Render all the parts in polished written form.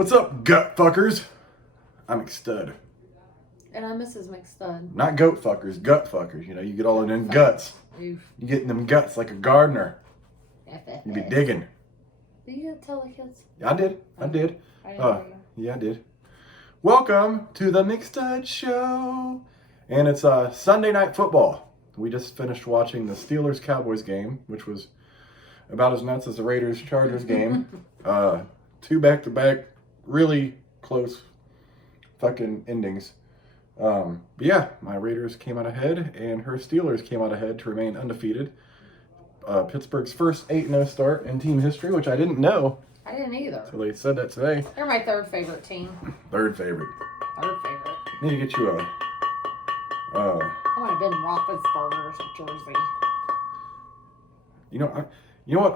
What's up, gut fuckers? I'm McStud. And I'm Mrs. McStud. Not goat fuckers, gut fuckers. You know, you get all in them guts. Oof. You get in them guts like a gardener. You be digging. Did you tell the kids? I did. I didn't hear you. Yeah, I did. Welcome to the McStud Show. And it's Sunday Night Football. We just finished watching the Steelers-Cowboys game, which was about as nuts as the Raiders-Chargers game. Two back-to-back, really close fucking endings. But yeah, my Raiders came out ahead, and her Steelers came out ahead to remain undefeated. Pittsburgh's first 8-0 start in team history, which I didn't know. I didn't either. So they said that today. They're my third favorite team. Third favorite. Third favorite. Need to get you a... I want to Ben Roethlisberger's jersey. You know what?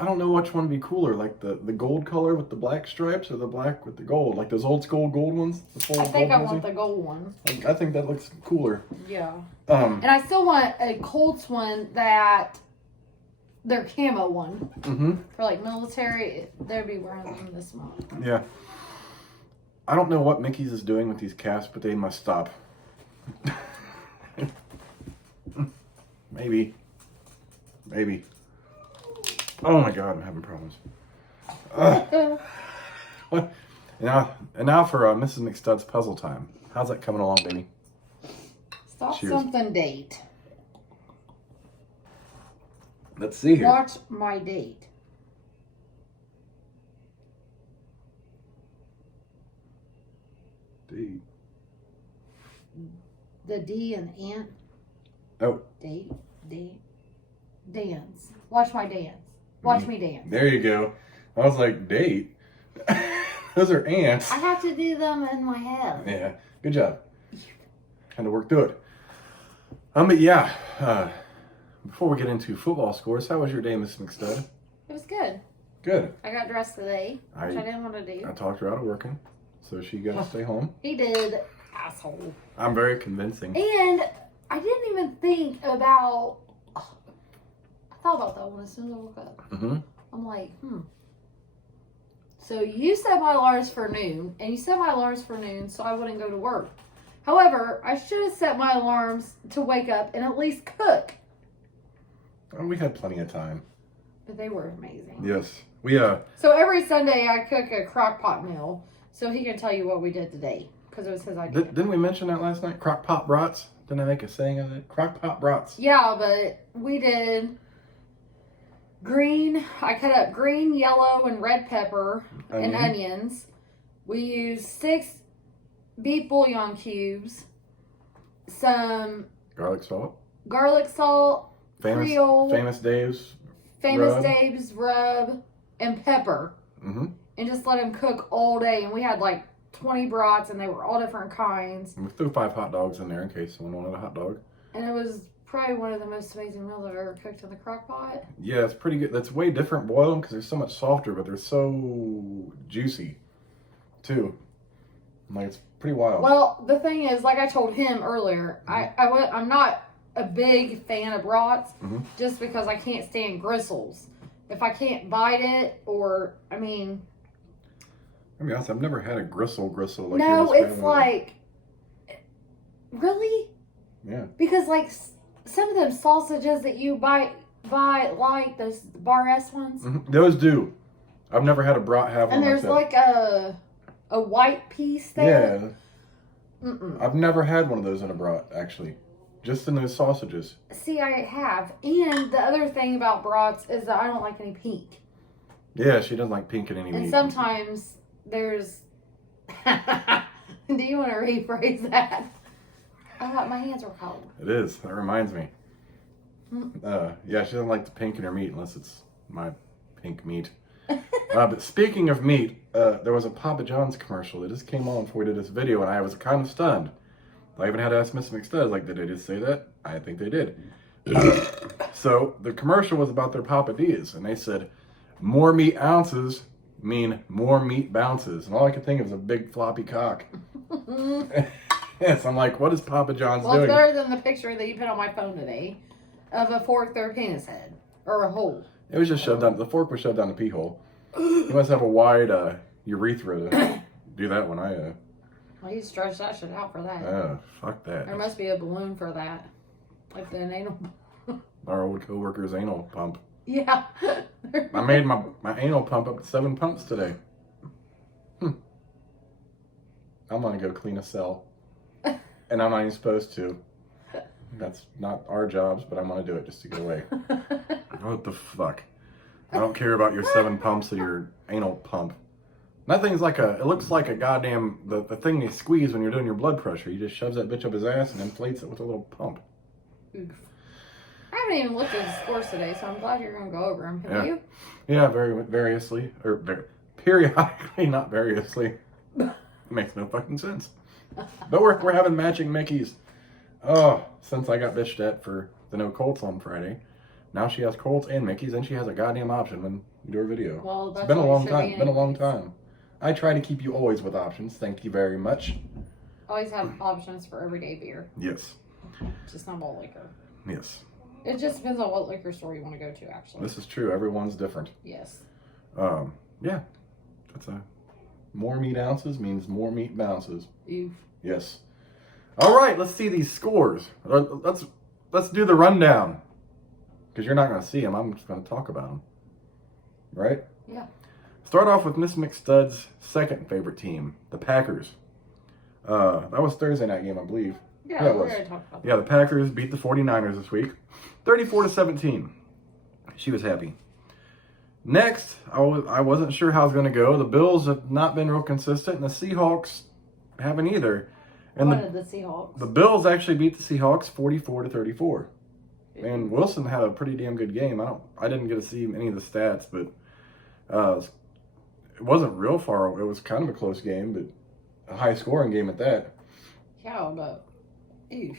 I don't know which one would be cooler, like the gold color with the black stripes or the black with the gold, like those old school gold ones. I think I want the gold one. I think that looks cooler. Yeah. And I still want a Colts one that their camo one. Mm-hmm. For like military, they'd be wearing them this month. Yeah. I don't know what Mickey's is doing with these casts, but they must stop. Maybe. Oh my God, I'm having problems. What? And now for Mrs. McStud's puzzle time. How's that coming along, baby? Stop Cheers. something date. Let's see here. Watch my date. D. The D and ant. Oh. Date. Dance. Watch my dance. Watch me dance. There you go. I was like, date? Those are ants. I have to do them in my head. Yeah. Good job. Kind of worked through it. But yeah. Before we get into football scores, how was your day, Mrs. McStud? It was good. Good. I got dressed today, which I didn't want to do. I talked her out of working, so she got to stay home. He did, asshole. I'm very convincing. And I didn't even think about... I thought about that one as soon as I woke up. Mm-hmm. I'm like, So you set my alarms for noon, and you set my alarms for noon so I wouldn't go to work. However, I should have set my alarms to wake up and at least cook. Oh, we had plenty of time. But they were amazing. Yes. We So every Sunday I cook a crock pot meal so he can tell you what we did today because it was his idea. Didn't we mention that last night? Crock pot brats? Didn't I make a saying of it? Crock pot brats. Yeah, but we did green. I cut up green, yellow, and red pepper and onions. We used 6 beef bouillon cubes, some Garlic salt. Creole, Famous Dave's rub, and pepper. Mm-hmm. And just let them cook all day. And we had like 20 brats, and they were all different kinds. And we threw 5 hot dogs in there in case someone wanted a hot dog. And it was probably one of the most amazing meals I've ever cooked in the crock pot. Yeah, it's pretty good. That's way different boiling because they're so much softer, but they're so juicy, too. Like, it's pretty wild. Well, the thing is, like I told him earlier, I'm not a big fan of brats just because I can't stand gristles. If I can't bite it, or, I mean, honest, I've never had a gristle like no, it's like, really? Yeah. Because, like, some of them sausages that you buy like those Bar S ones. Mm-hmm. Those do. I've never had a brat have one. And there's like a white piece there. Yeah. I've never had one of those in a brat, actually. Just in those sausages. See, I have. And the other thing about brats is that I don't like any pink. Yeah, she doesn't like pink in any meat. And sometimes there's... Do you want to rephrase that? My hands are cold. It is. That reminds me. Yeah, she doesn't like the pink in her meat unless it's my pink meat. But speaking of meat, there was a Papa John's commercial that just came on before we did this video, and I was kind of stunned. I even had to ask Miss McStud, like, did they just say that? I think they did. So the commercial was about their Papadillas, and they said, more meat ounces mean more meat bounces. And all I could think of was a big floppy cock. Yes, I'm like, what is Papa John's doing? Well, it's better than the picture that you put on my phone today of a fork through a penis head. Or a hole. It was just shoved down. The fork was shoved down the pee hole. He must have a wide urethra do that when I Well, you stretch that shit out for that. fuck that. There must be a balloon for that. Like an anal. Our old coworker's anal pump. Yeah. I made my anal pump up to 7 pumps today. I'm gonna go clean a cell. And I'm not even supposed to. That's not our jobs, but I'm gonna do it just to get away. What the fuck? I don't care about your 7 pumps of your anal pump. That thing's like it looks like a goddamn, the thing they squeeze when you're doing your blood pressure. He just shoves that bitch up his ass and inflates it with a little pump. Oof. I haven't even looked at the scores today, so I'm glad you're going to go over them. Have you? Yeah, variously. Or periodically, not variously. It makes no fucking sense. But we're having matching Mickeys. Oh, since I got bitched at for the no Colts on Friday. Now she has Colts and Mickeys, and she has a goddamn option when you do her video. Well, that's it's been a long time. Be Been a long time. I try to keep you always with options. Thank you very much. Always have options for everyday beer. Yes. Just not all liquor. Yes. It just depends on what liquor store you want to go to, actually. This is true. Everyone's different. Yes. Yeah. That's more meat ounces means more meat bounces. Oof. Yes. All right. Let's see these scores. Let's do the rundown. Because you're not going to see them. I'm just going to talk about them. Right? Yeah. Start off with Miss McStud's second favorite team, the Packers. That was Thursday night game, I believe. Yeah, we already talked about that. Yeah, the Packers beat the 49ers this week. 34-17. She was happy. Next, I wasn't sure how it was going to go. The Bills have not been real consistent, and the Seahawks haven't either. And What did the Seahawks? The Bills actually beat the Seahawks 44-34. And Wilson had a pretty damn good game. I didn't get to see any of the stats, but it wasn't real far. It was kind of a close game, but a high scoring game at that. Yeah, but oof.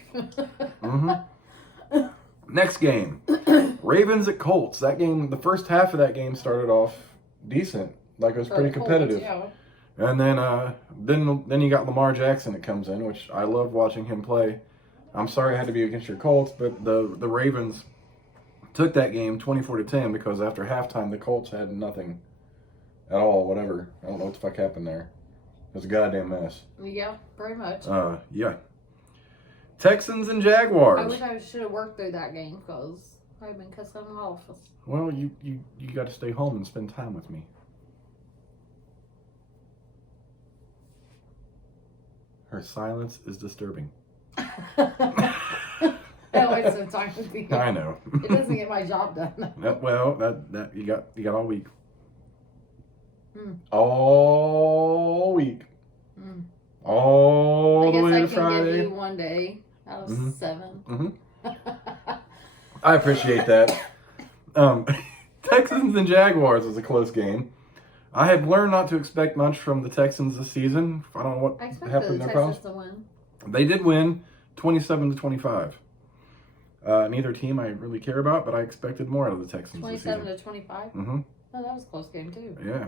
Next game, Ravens at Colts. That game, the first half of that game started off decent, like it was pretty competitive. Colts, yeah. And then you got Lamar Jackson that comes in, which I love watching him play. I'm sorry I had to be against your Colts, but the Ravens took that game 24-10 because after halftime the Colts had nothing at all. Whatever, I don't know what the fuck happened there. It was a goddamn mess. Yeah, pretty much. Yeah. Texans and Jaguars. I wish I should have worked through that game because I've been cussing in the office. Well, you got to stay home and spend time with me. Her silence is disturbing. I always spend time with you. I know. It doesn't get my job done. That you got all week. All week. All the way to Friday. I guess I can give you one day out of 7. I appreciate that. Texans and Jaguars was a close game. I have learned not to expect much from the Texans this season. I don't know what happened in their problems. To win. They did win 27-25. Neither team I really care about, but I expected more out of the Texans. 27-25. Mm-hmm. Oh, that was a close game too. Yeah.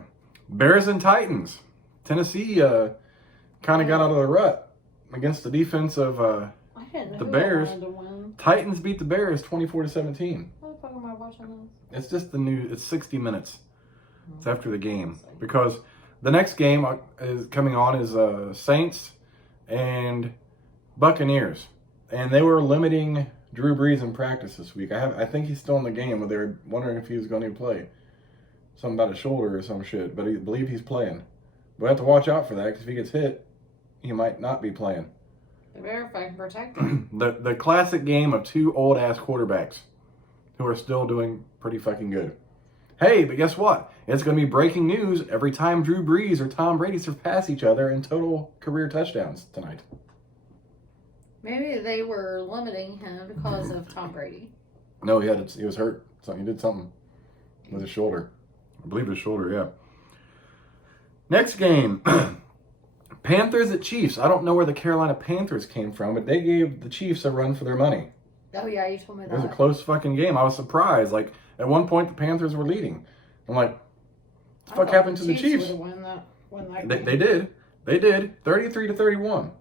Bears and Titans. Tennessee kind of got out of the rut against the defense of I didn't know the Bears. To win. Titans beat the Bears 24-17. What the fuck am I watching this? It's just it's 60 minutes. It's after the game. Because the next game is coming on is Saints and Buccaneers. And they were limiting Drew Brees in practice this week. I think he's still in the game, but they were wondering if he was going to play. Something about his shoulder or some shit, but I believe he's playing. We have to watch out for that, because if he gets hit, he might not be playing. Verify and protect him. The classic game of two old-ass quarterbacks who are still doing pretty fucking good. Hey, but guess what? It's going to be breaking news every time Drew Brees or Tom Brady surpass each other in total career touchdowns tonight. Maybe they were limiting him because of Tom Brady. No, he was hurt. So he did something with his shoulder. I believe his shoulder, yeah. Next game. Panthers at Chiefs. I don't know where the Carolina Panthers came from, but they gave the Chiefs a run for their money. Oh, yeah, you told me that. It was a close fucking game. I was surprised. Like, at one point, the Panthers were leading. I'm like, what the fuck happened to the Chiefs? Win that They did. They did. 33-31.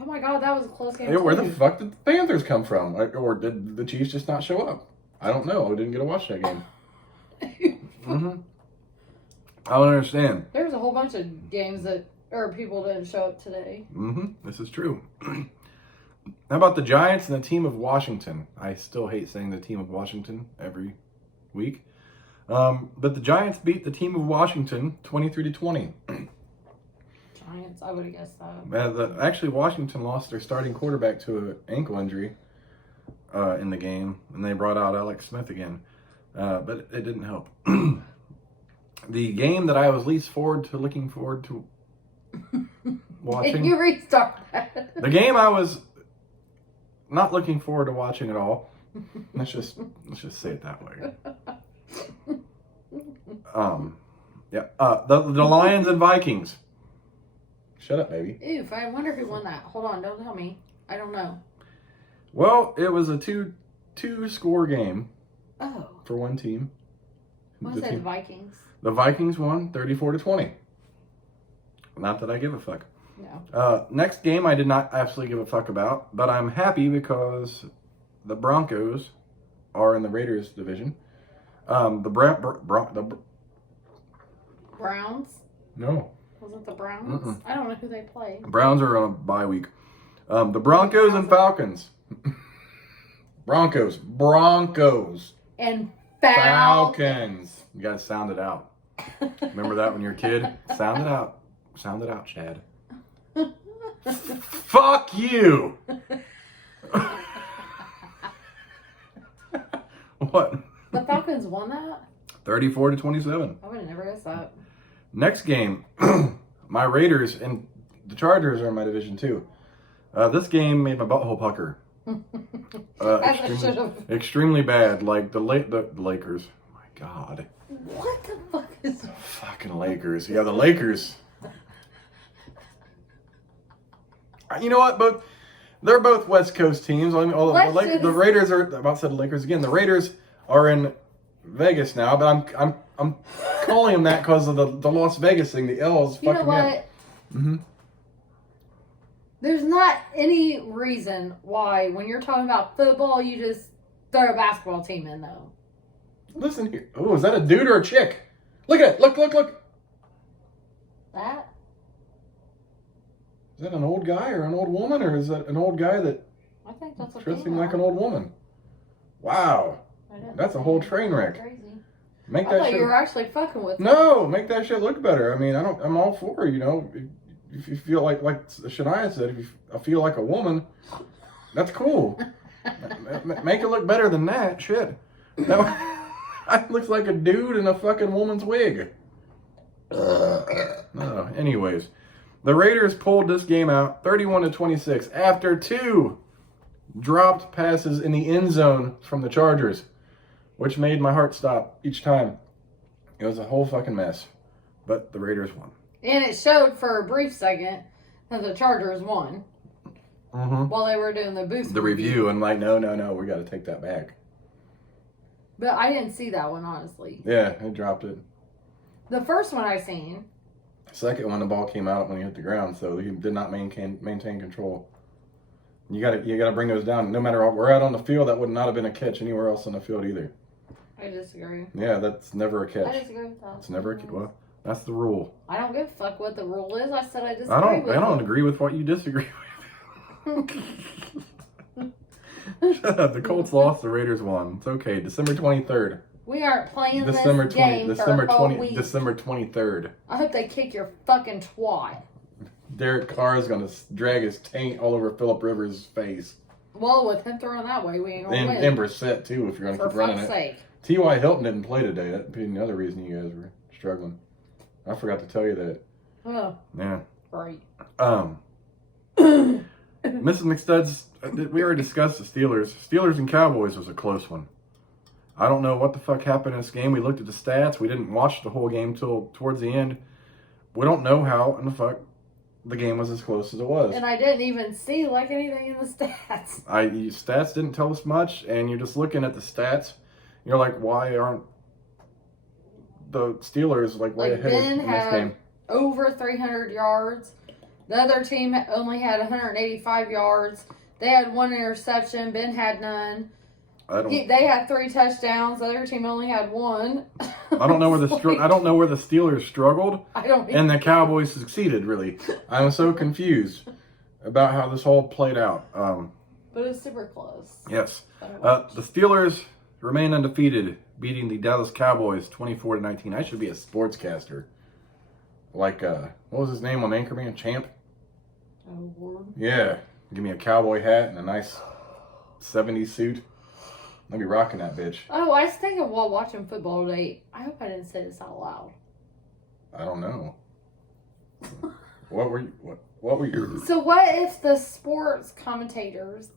Oh, my God, that was a close game, Where the fuck did the Panthers come from? Or did the Chiefs just not show up? I don't know. I didn't get to watch that game. I don't understand. There's a whole bunch of games that Or people didn't show up today. This is true. How about the Giants and the team of Washington? I still hate saying the team of Washington every week. But the Giants beat the team of Washington 23-20. Giants, I would have guessed that. Actually, Washington lost their starting quarterback to an ankle injury in the game, and they brought out Alex Smith again. But it didn't help. The game that I was least looking forward to watching. Can you restart that? The game I was not looking forward to watching at all. Let's just say it that way. The Lions and Vikings. Shut up, baby. Oof, I wonder who won that. Hold on, don't tell me. I don't know. Well, it was a two-score game. Oh. For one team. What was it, the Vikings? The Vikings won 34-20. Not that I give a fuck. No. Next game I did not absolutely give a fuck about, but I'm happy because the Broncos are in the Raiders division. The Browns? No. Was it the Browns? Mm-mm. I don't know who they play. Browns are on a bye week. The Broncos and Falcons. Broncos. And Falcons. You gotta sound it out. Remember that when you were a kid? Sound it out. Sound it out, Chad. Fuck you! What? The Falcons won that? 34-27. I would have never guessed that. Next game, my Raiders and the Chargers are in my division too. This game made my butthole pucker. Extremely bad. Like the Lakers. Oh my God. What the fuck is that? Fucking Lakers. Yeah, the Lakers. You know what? They're both West Coast teams. I mean, the Raiders are. I'm about to say the Lakers again. The Raiders are in Vegas now, but I'm calling them that because of the Las Vegas thing. The L is fucking. You know what? There's not any reason why when you're talking about football you just throw a basketball team in though. Listen here. Oh, is that a dude or a chick? Look at it. Look. That? Is that an old guy or an old woman, or is that an old guy that I think that's a dressing like an old woman? Wow. That's a whole train wreck. Crazy. Make I that thought shit. you were actually fucking with No, make that shit look better. I mean, I'm all for, you know, if you feel like Shania said, if I feel like a woman, that's cool. Make it look better than that. Shit. That looks like a dude in a fucking woman's wig. Anyways, the Raiders pulled this game out 31-26 after 2 dropped passes in the end zone from the Chargers, which made my heart stop each time. It was a whole fucking mess, but the Raiders won. And it showed for a brief second that the Chargers won while they were doing the review. And like, no, we got to take that back. But I didn't see that one, honestly. Yeah, they dropped it. The first one I seen. Second one, the ball came out when he hit the ground, so he did not maintain control. You gotta bring those down. No matter what we're out on the field, that would not have been a catch anywhere else on the field either. I disagree. Yeah, that's never a catch. I disagree with that. It's never a catch. Well, that's the rule. I don't give a fuck what the rule is. I said I disagree with it. I don't agree with what you disagree with. Shut up. The Colts lost, the Raiders won. It's okay. December 23rd. We aren't playing December this game for a whole week. December 23rd. I hope they kick your fucking twat. Derek Carr is going to drag his taint all over Phillip Rivers' face. Well, with him throwing that way, we ain't going to win. And Brissett, too, if you're going to keep running it. For fuck's sake. T.Y. Hilton didn't play today. That'd be another reason you guys were struggling. I forgot to tell you that. Oh. Yeah. Right. Mrs. McStud's, we already discussed the Steelers. Steelers and Cowboys was a close one. I don't know what the fuck happened in this game. We looked at the stats. We didn't watch the whole game till towards the end. We don't know how in the fuck the game was as close as it was. And I didn't even see like anything in the stats. Stats didn't tell us much, and you're just looking at the stats. You're like, why aren't the Steelers like way ahead in this game? Over 300 yards. The other team only had 185 yards. They had 1 interception. Ben had none. They had 3 touchdowns. The other team only had 1. I don't know where the Steelers struggled. I don't. And the Cowboys succeeded. Really, I'm so confused about how this all played out. But it's super close. Yes, the Steelers remain undefeated, beating the Dallas Cowboys 24-19. I should be a sportscaster. Like, what was his name on Anchorman? Champ? Oh, Lord. Yeah. Give me a cowboy hat and a nice 70s suit. I'll be rocking that bitch. Oh, I was thinking while watching football today, I hope I didn't say this out loud. I don't know. What were your... So what if the sports commentators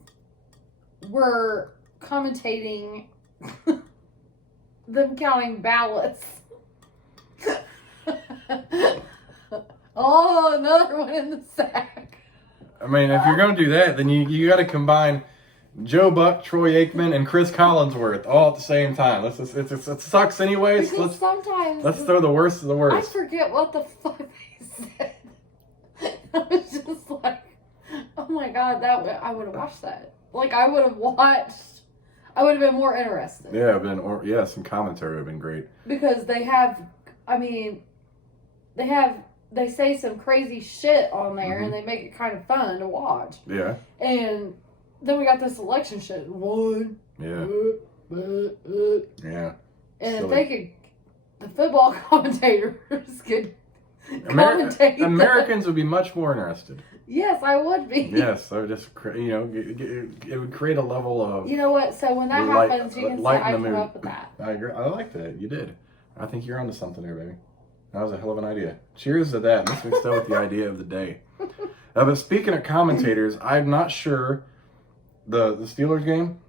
were commentating them counting ballots? Oh, another one in the sack. I mean, if you're going to do that, then you got to combine Joe Buck, Troy Aikman, and Chris Collinsworth all at the same time. It sucks anyways. Because sometimes let's throw the worst of the worst. I forget what the fuck they said. I was just like, oh my god, I would have watched that. Like, I would have been more interested. Yeah, some commentary would have been great. Because they say some crazy shit on there, and they make it kind of fun to watch. Yeah. And then we got this election shit. One. Yeah. Yeah. And if they could, the football commentators could commentate. Americans would be much more interested. Yes, I would be. Yes, I would just, it would create a level of... You know what? So when that happens, you can say I came up with that. I agree. I like that. You did. I think you're onto something there, baby. That was a hell of an idea. Cheers to that. Let's mix that with the idea of the day. But speaking of commentators, I'm not sure the Steelers game.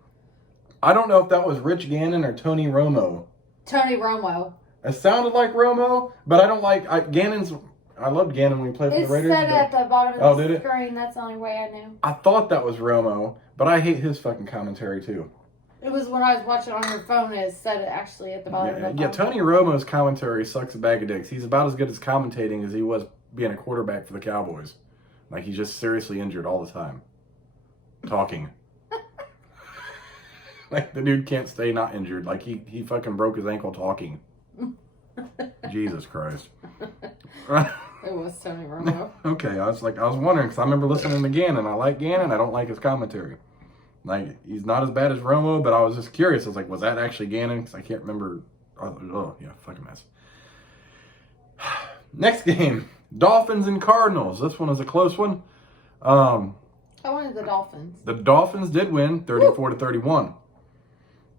I don't know if that was Rich Gannon or Tony Romo. Tony Romo. It sounded like Romo, but I don't like Gannon's. I loved Gannon when he played for the Raiders. It said at the bottom of the did screen. That's the only way I knew. I thought that was Romo, but I hate his fucking commentary too. It was when I was watching on your phone. It said it actually at the bottom of the phone. Yeah, Tony Romo's commentary sucks a bag of dicks. He's about as good as commentating as he was being a quarterback for the Cowboys. Like, he's just seriously injured all the time. Talking. Like, the dude can't stay not injured. Like, he fucking broke his ankle talking. Jesus Christ. It was Tony Romo. Okay, I was wondering, because I remember listening to Gannon. I like Gannon. I don't like his commentary. Like, he's not as bad as Romo, but I was just curious. I was like, was that actually Gannon? Because I can't remember. Oh, yeah, fucking mess. Next game, Dolphins and Cardinals. This one is a close one. I wanted the Dolphins. The Dolphins did win 34-31.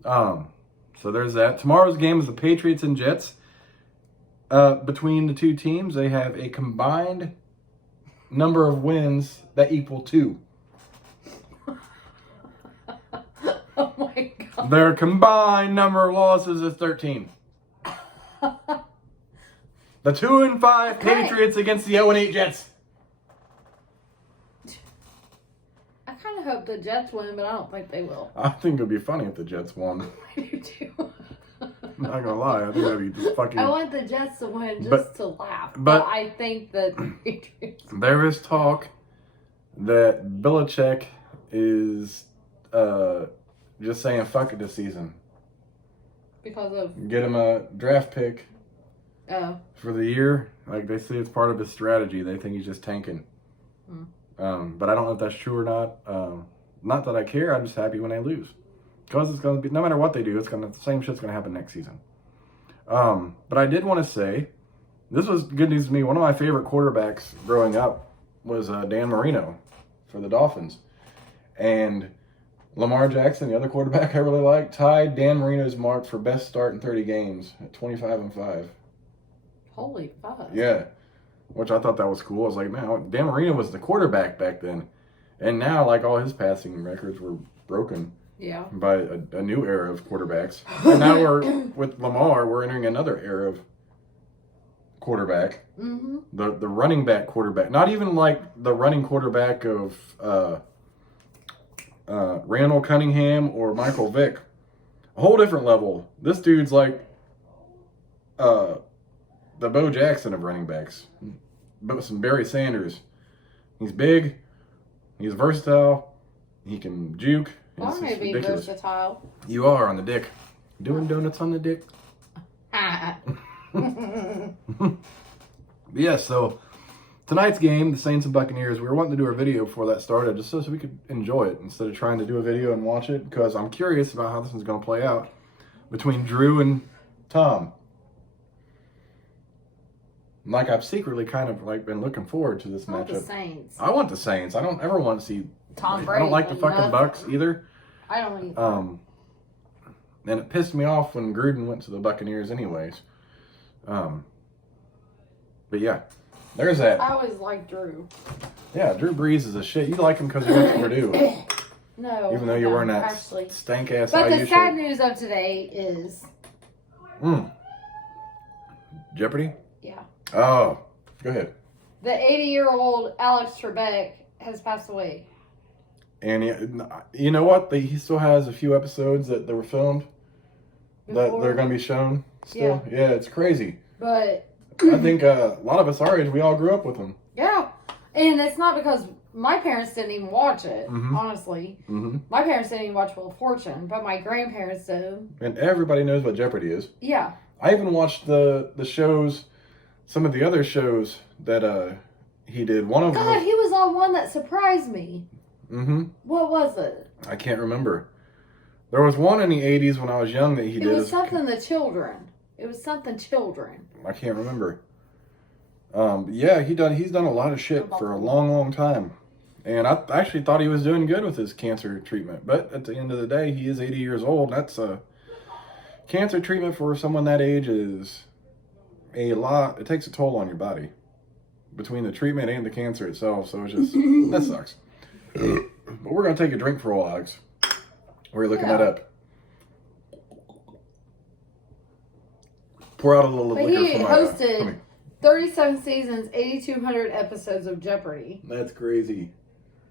So there's that. Tomorrow's game is the Patriots and Jets. Between the two teams, they have a combined number of wins that equal 2. Oh my god. Their combined number of losses is 13. The 2-5 Patriots against the 0-8 Jets. I kind of hope the Jets win, but I don't think they will. I think it would be funny if the Jets won. I do too. I'm not gonna lie, I think that'd be just fucking... I want the Jets to win just to laugh. But I think that the Patriots... There is talk that Belichick is just saying fuck it this season. Because of... Get him a draft pick for the year. Like, they say it's part of his strategy. They think he's just tanking. But I don't know if that's true or not. Not that I care. I'm just happy when they lose. Because it's going to be, no matter what they do, the same shit's going to happen next season. But I did want to say, this was good news to me. One of my favorite quarterbacks growing up was Dan Marino for the Dolphins. And Lamar Jackson, the other quarterback I really like, tied Dan Marino's mark for best start in 30 games at 25-5. Holy fuck. Yeah. Which I thought that was cool. I was like, man, Dan Marino was the quarterback back then. And now, like, all his passing records were broken. Yeah. By a new era of quarterbacks. And now with Lamar, we're entering another era of quarterback. Mm-hmm. The running back quarterback. Not even like the running quarterback of Randall Cunningham or Michael Vick. A whole different level. This dude's like the Bo Jackson of running backs. Some Barry Sanders. He's big. He's versatile. He can juke. Well, It's I'm just gonna be ridiculous. versatile. You are on the dick. Doing donuts on the dick. Yeah, so tonight's game, the Saints and Buccaneers, we were wanting to do a video before that started just so we could enjoy it instead of trying to do a video and watch it because I'm curious about how this one's going to play out between Drew and Tom. Like I've secretly kind of like been looking forward to this Not the matchup. Saints. I want the Saints. I don't ever want to see Tom I Brady. don't like the fucking nothing. Bucks either. I don't either. And it pissed me off when Gruden went to the Buccaneers anyways. But yeah, there's that. I always liked Drew. Yeah, Drew Brees is a shit. You like him because he went to Purdue. No. Even though you're wearing that actually. stank ass But IU the sad shirt. news of today is. Jeopardy? Yeah. Oh, go ahead. The 80-year-old Alex Trebek has passed away. And you know what? He still has a few episodes that were filmed that they're going to be shown still. Yeah, it's crazy. But I think a lot of us our age, we all grew up with him. yeah. And it's not because my parents didn't even watch it, honestly. Mm-hmm. My parents didn't even watch Wheel of Fortune, but my grandparents did. And everybody knows what Jeopardy is. Yeah. I even watched the shows, some of the other shows that he did. One of God, them. he was on one that surprised me. Mm-hmm. What was it? I can't remember. There was one in the 80s when I was young that he did. It was something the children. It was something children. I can't remember. Yeah, he's done a lot of shit for a long, long time. And I actually thought he was doing good with his cancer treatment. But at the end of the day, he is 80 years old. That's cancer treatment for someone that age is a lot. It takes a toll on your body between the treatment and the cancer itself. So it's just, that sucks. But we're going to take a drink for all, Alex. We're looking that up. Pour out a little But liquor he for my hosted 37 seasons, 8,200 episodes of Jeopardy. That's crazy.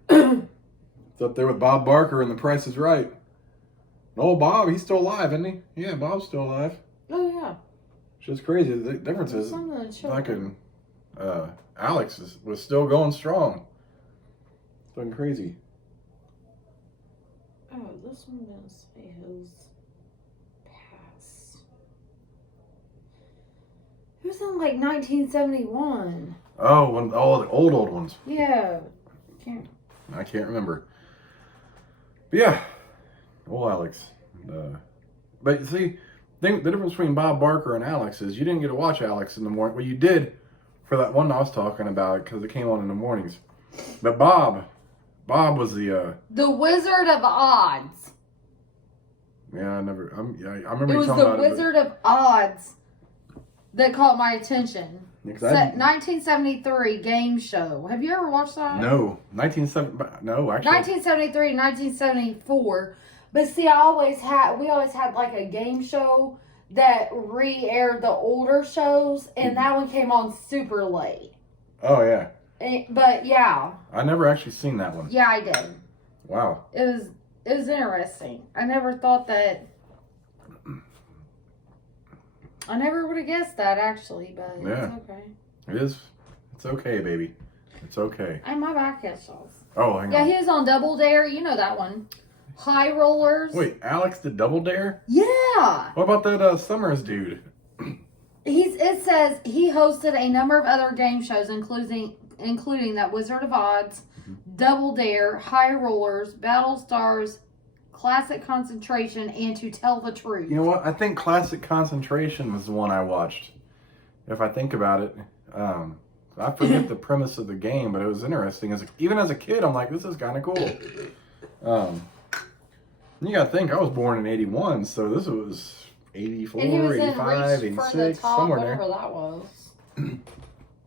It's up there with Bob Barker and The Price is Right. Oh, Bob, he's still alive, isn't he? Yeah, Bob's still alive. Oh, yeah. It's just crazy. The difference is, fucking Alex was still going strong. It's been crazy. Oh, this one doesn't say his past. It was in like 1971. Oh, the old ones. Yeah. I can't remember. But yeah, old Alex. But see, the difference between Bob Barker and Alex is you didn't get to watch Alex in the morning. Well, you did for that one I was talking about because it came on in the mornings. But Bob was the Wizard of Oz. Yeah, I remember It you was talking the about Wizard of Oz that caught my attention. 1973 game show. Have you ever watched that? No, 1970. No, actually. 1973, 1974. But see, we always had like a game show that re-aired the older shows, and that one came on super late. Oh yeah. But yeah. I never actually seen that one. Yeah, I did. Wow. It was interesting. I never thought that. I never would have guessed that actually, but Yeah. it's okay. It is. It's okay, baby. It's okay. And my back itself. Oh, hang on. Yeah, he was on Double Dare. You know that one. High Rollers. Wait, Alex did Double Dare? Yeah. What about that Summers dude? It says he hosted a number of other game shows, including that Wizard of Oz, Double Dare, High Rollers, Battle Stars, Classic Concentration, and To Tell the Truth. You know what? I think Classic Concentration was the one I watched. If I think about it, I forget the premise of the game, but it was interesting. Even as a kid, I'm like, this is kind of cool. You gotta think, I was born in 81, so this was 84, and he was 85, in Reach 86, for the Top, somewhere there. whatever that was.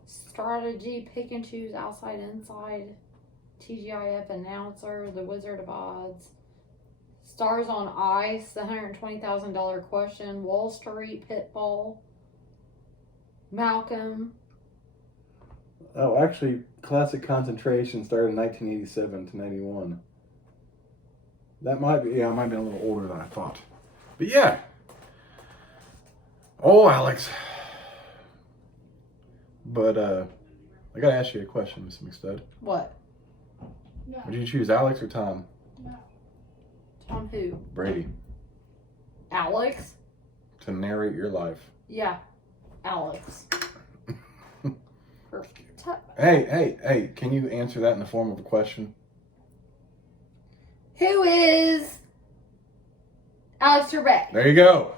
Strategy, pick and choose, outside, inside, TGIF announcer, The Wizard of Oz, Stars on Ice, the $120,000 question, Wall Street, Pitfall, Malcolm. Oh, actually, Classic Concentration started in 1987 to 91. That might be, I might have been a little older than I thought. But yeah. Oh, Alex. But, I gotta ask you a question, Miss McStud. What? Would you choose Alex or Tom? Tom who? Brady. Alex? To narrate your life. Yeah. Alex. Hey, can you answer that in the form of a question? Who is Alex Trebek? There you go.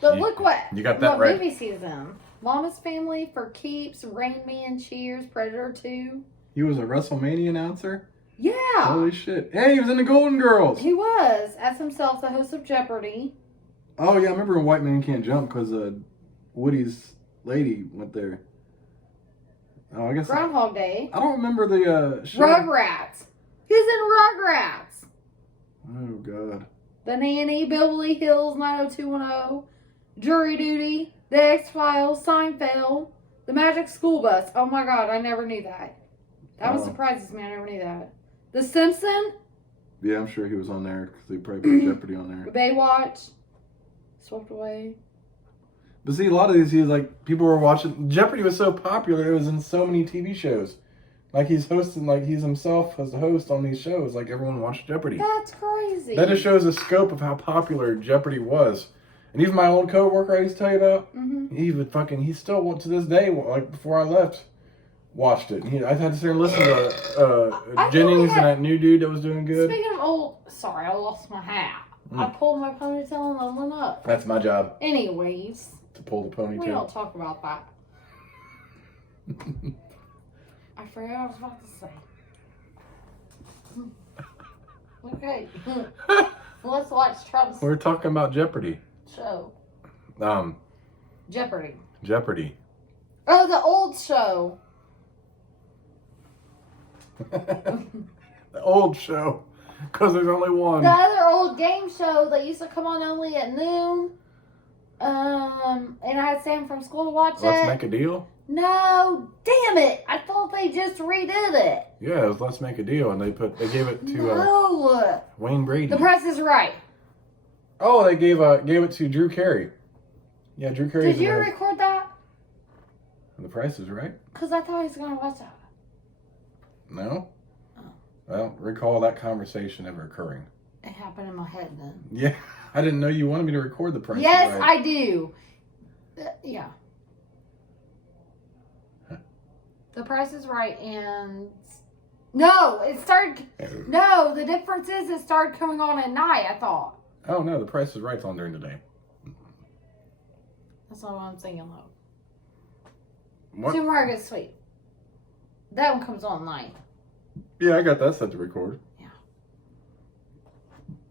But look what you got that right. Movie season. Mama's Family, For Keeps, Rain Man, Cheers, Predator 2. He was a WrestleMania announcer? Yeah. Holy shit. Hey, he was in the Golden Girls. He was, as himself, the host of Jeopardy. Oh, yeah, I remember when White Man Can't Jump because Woody's lady went there. Oh, I guess. Groundhog Day. I don't remember the show. Rugrats. He's in Rugrats. Oh, God. The Nanny, Beverly Hills 90210, Jury Duty, The X-Files, Seinfeld, The Magic School Bus. Oh my God, I never knew that. That one surprises me. I never knew that. The Simpsons. Yeah, I'm sure he was on there because they probably put Jeopardy on there. Baywatch. Swept Away. But see, a lot of these, he's like, people were watching. Jeopardy was so popular, it was in so many TV shows. Like, he's hosting, like, he's himself as the host on these shows. Like, everyone watched Jeopardy. That's crazy. That just shows the scope of how popular Jeopardy was. And even my old co-worker I used to tell you about, he still, to this day, like, before I left, watched it. I had to sit and listen to Jennings and that new dude that was doing good. Speaking of old, sorry, I lost my hat. I pulled my ponytail and I went up. That's my job. Anyways. To pull the ponytail. We don't talk about that. I forgot what I was about to say. Okay. Let's watch Trump's We're talking about Jeopardy. show. Jeopardy. Oh, the old show. The old show. Because there's only one. The other old game show that used to come on only at noon. And I had Sam from school to watch it. Let's Make a Deal? No, damn it! I thought they just redid it. Yeah, it was Let's Make a Deal, and they gave it to Wayne Brady. The Price is Right. Oh, they gave it to Drew Carey. Yeah, Drew Carey. Did you record that? The Price is Right. Because I thought he was gonna watch that. No. I don't recall that conversation ever occurring. It happened in my head then. Yeah, I didn't know you wanted me to record The Price is Yes, Right. I do. Yeah. The Price is Right, and no, it started. No, the difference is it started coming on at night. I thought. Oh no, The Price is Right's on during the day. That's not what I'm thinking of. What? Two Margaret's Sweet. That one comes on at night. Yeah, I got that set to record. Yeah.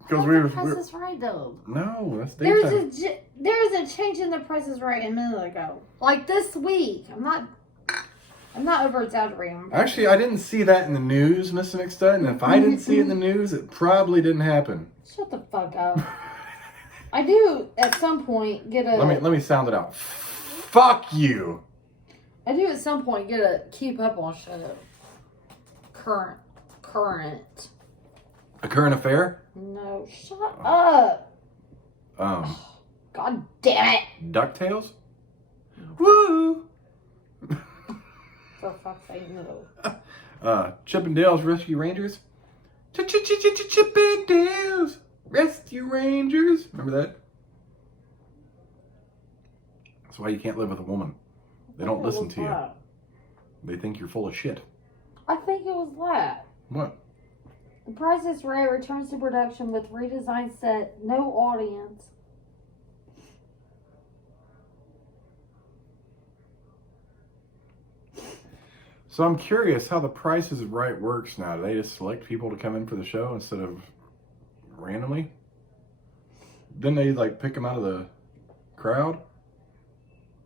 Because The Price is Right though. No, that's daytime. There's a change in The Price is Right a minute ago. Like this week. I'm not over exaggerating. Actually, I didn't see that in the news, Mr. McStud, and if I didn't see it in the news, it probably didn't happen. Shut the fuck up. I do at some point get a. Let me sound it out. Fuck you. I do at some point get a keep up on shit. Current. A current affair? No, shut up. God damn it. DuckTales? Woo! For fuck's sake, no. Chip and Dale's Rescue Rangers? Chip and Dale's Rescue Rangers. Remember that? That's why you can't live with a woman. They don't listen to you. They think you're full of shit. I think it was that. What? The Price is Right returns to production with redesigned set, no audience. So I'm curious how The Price is Right works now. Do they just select people to come in for the show instead of randomly? Didn't they like pick them out of the crowd?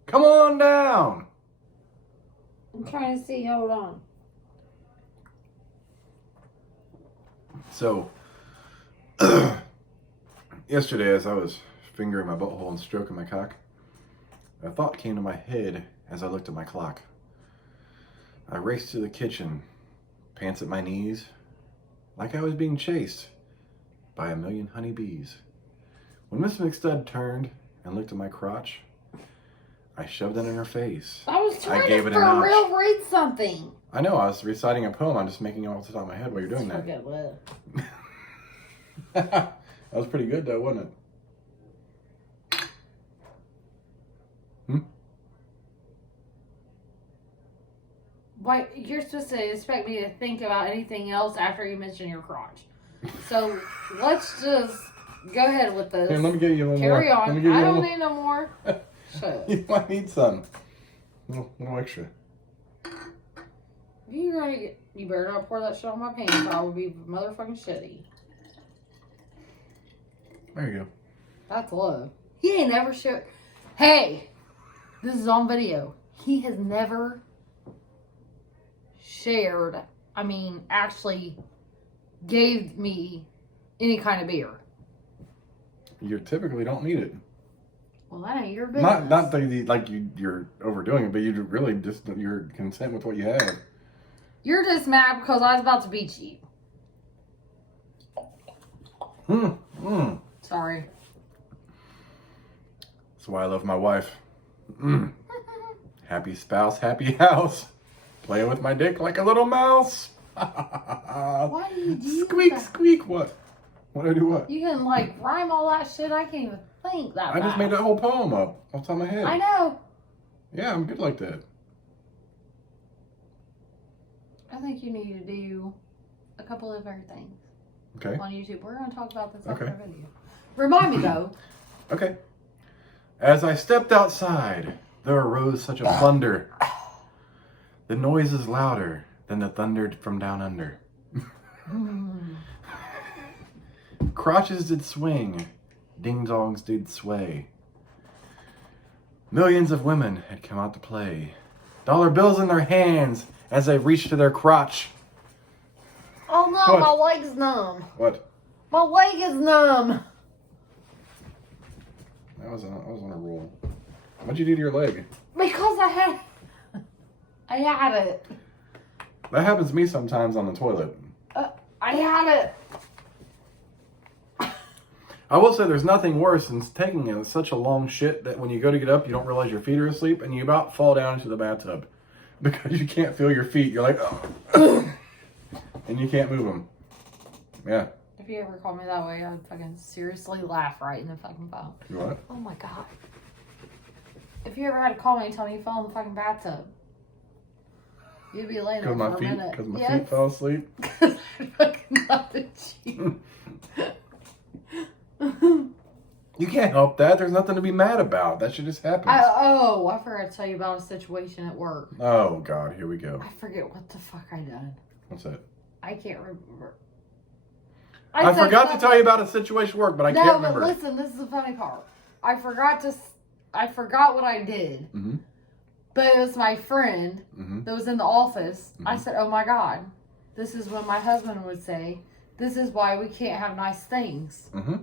Come on down! I'm trying to see, hold on. So, yesterday as I was fingering my butthole and stroking my cock, a thought came to my head as I looked at my clock. I raced to the kitchen, pants at my knees, like I was being chased by a million honeybees. When Miss McStud turned and looked at my crotch, I shoved it in her face. I was trying gave to it a for notch. real read something. I know, I was reciting a poem. I'm just making it off the top of my head while you're doing that. Forget what. That was pretty good, though, wasn't it? Why, you're supposed to expect me to think about anything else after you mention your crotch. So let's just go ahead with this. Here, let me get you a little Carry more. on. I don't need no more. Shut up. You might need some. No extra. You better not pour that shit on my pants or I will be motherfucking shitty. There you go. That's love. He ain't never shared. Hey, this is on video. He has never shared, actually gave me any kind of beer. You typically don't need it. Well, that ain't your business. Not that you're overdoing it, but you really just, you're content with what you have. You're just mad because I was about to beat you. Sorry. That's why I love my wife. Happy spouse, happy house. Playing with my dick like a little mouse. Why do you do Squeak, that? squeak, what? What did I do what? You can rhyme all that shit. I can't even think that I just made that whole poem up off the top of my head. I know. Yeah, I'm good like that. I think you need to do a couple of other things. Okay. On YouTube. We're going to talk about this after Okay. the video. Remind me though. Okay. As I stepped outside, there arose such a thunder. The noise is louder than the thunder from down under. Crotches did swing, ding-dongs did sway. Millions of women had come out to play. Dollar bills in their hands as they reached to their crotch. Oh no, What? my leg's numb. What? My leg is numb. I was on a roll. What'd you do to your leg? Because I had it. That happens to me sometimes on the toilet. I had it. I will say there's nothing worse than taking such a long shit that when you go to get up, you don't realize your feet are asleep and you about fall down into the bathtub because you can't feel your feet. You're like, oh. And you can't move them. Yeah. If you ever call me that way, I'd fucking seriously laugh right in the fucking phone. You what? Oh my god. If you ever had to call me and tell me you fell in the fucking bathtub, you'd be laying there for a minute. Because my feet fell asleep? Because I fucking laughed at you. You can't help that. There's nothing to be mad about. That shit just happens. I forgot to tell you about a situation at work. Oh, God. Here we go. I forget what the fuck I done. What's that? I can't remember. I forgot to tell you about a situation at work, but I can't remember. No, but listen, this is the funny part. I forgot what I did. Mm-hmm. But it was my friend that was in the office. I said, oh my God, this is what my husband would say. This is why we can't have nice things. Mm-hmm.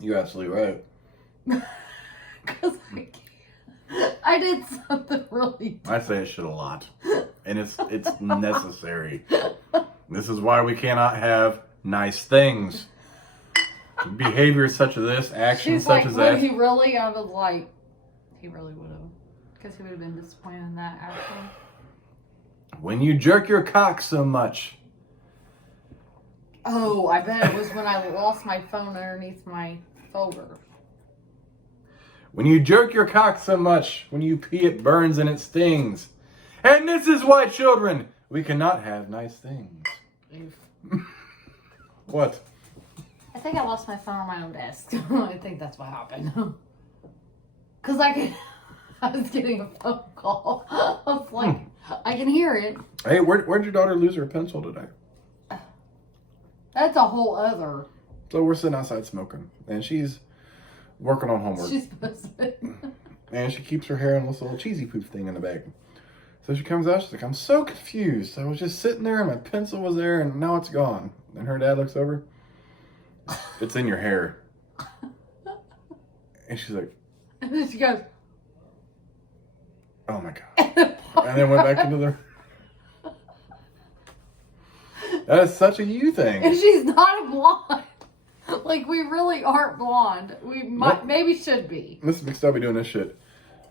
You're absolutely right. Because I did something really I say shit a lot. And it's necessary. This is why we cannot have nice things. Behavior such as this, actions such as that. He really? I was like, he really would have. Because he would have been disappointed in that action. When you jerk your cock so much. Oh, I bet it was when I lost my phone underneath my folder. When you jerk your cock so much, when you pee it burns and it stings. And this is why, children, we cannot have nice things. What? I think I lost my phone on my own desk. I think that's what happened. Because I was getting a phone call. I was like, I can hear it. Hey, where'd your daughter lose her pencil today? That's a whole other. So we're sitting outside smoking, and she's working on homework. She's supposed to be. And she keeps her hair in this little cheesy poof thing in the bag. So she comes out, she's like, I'm so confused. I was just sitting there, and my pencil was there, and now it's gone. And her dad looks over. It's in your hair. And she's like, And then she goes, oh my God. And then went back into the... That is such a you thing. and she's not a blonde. Like, we really aren't blonde. We might, maybe should be. Mrs. McStud's be doing this shit.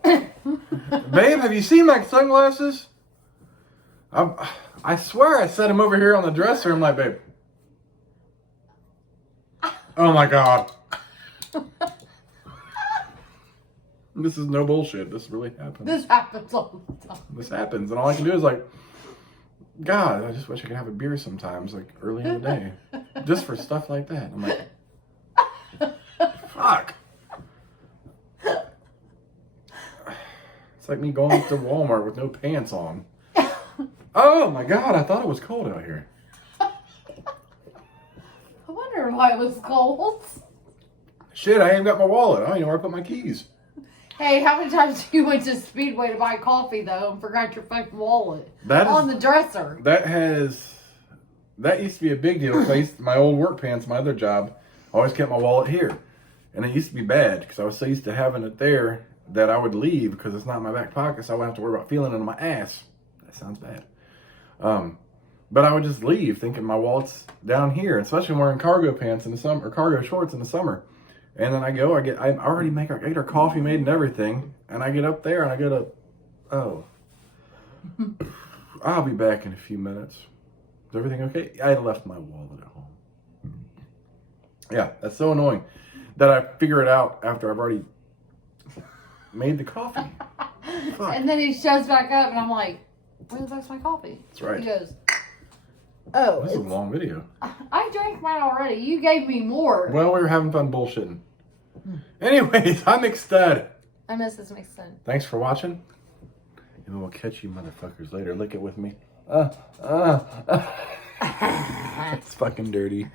Babe, have you seen my sunglasses? I swear I set them over here on the dresser. I'm like, babe. Oh my God. This is no bullshit. This really happens. This happens all the time. This happens. And all I can do is like, God, I just wish I could have a beer sometimes, like early in the day. Just for stuff like that. I'm like, fuck. It's like me going to Walmart with no pants on. Oh my God, I thought it was cold out here. I wonder why it was cold. Shit, I ain't got my wallet. I don't even know where I put my keys. Hey, how many times you went to Speedway to buy coffee, though, and forgot your fucking wallet on the dresser? That used to be a big deal. My old work pants, my other job, I always kept my wallet here. And it used to be bad because I was so used to having it there that I would leave because it's not in my back pocket, so I wouldn't have to worry about feeling it in my ass. That sounds bad. But I would just leave thinking my wallet's down here, especially when I'm wearing cargo pants in the summer, or cargo shorts in the summer. And then I already get our coffee made and everything. And I get up there and I go to, I'll be back in a few minutes. Is everything okay? I left my wallet at home. Yeah, that's so annoying that I figure it out after I've already made the coffee. Fuck. And then he shows back up and I'm like, where the fuck's my coffee? That's right. He goes, oh. This is a long video. I drank mine already. You gave me more. Well, we were having fun bullshitting. Anyways, I'm McStud. I'm Mrs. McStud. Thanks for watching. And we'll catch you motherfuckers later. Lick it with me. It's fucking dirty.